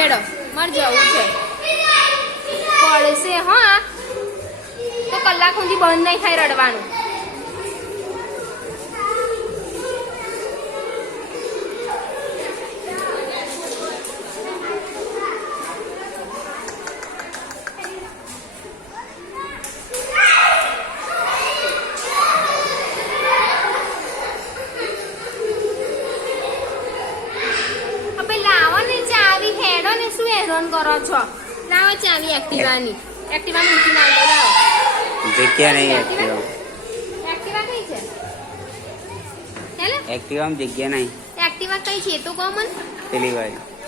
હેડો મારે જવું છે પડશે હા તો કલાક સુધી બંધ નહીં થાય રડવાનું કરો છો લાવો ચાવી એક્ટિવાની એક્ટિવા મૂકી ના દો લાવો જગ્યા નહીં એક્ટિવા એક્ટિવા કઈ છે હેલો એક્ટિવામાં જગ્યા નહીં એક્ટિવા કઈ છે તો કહો મને પેલી વાળી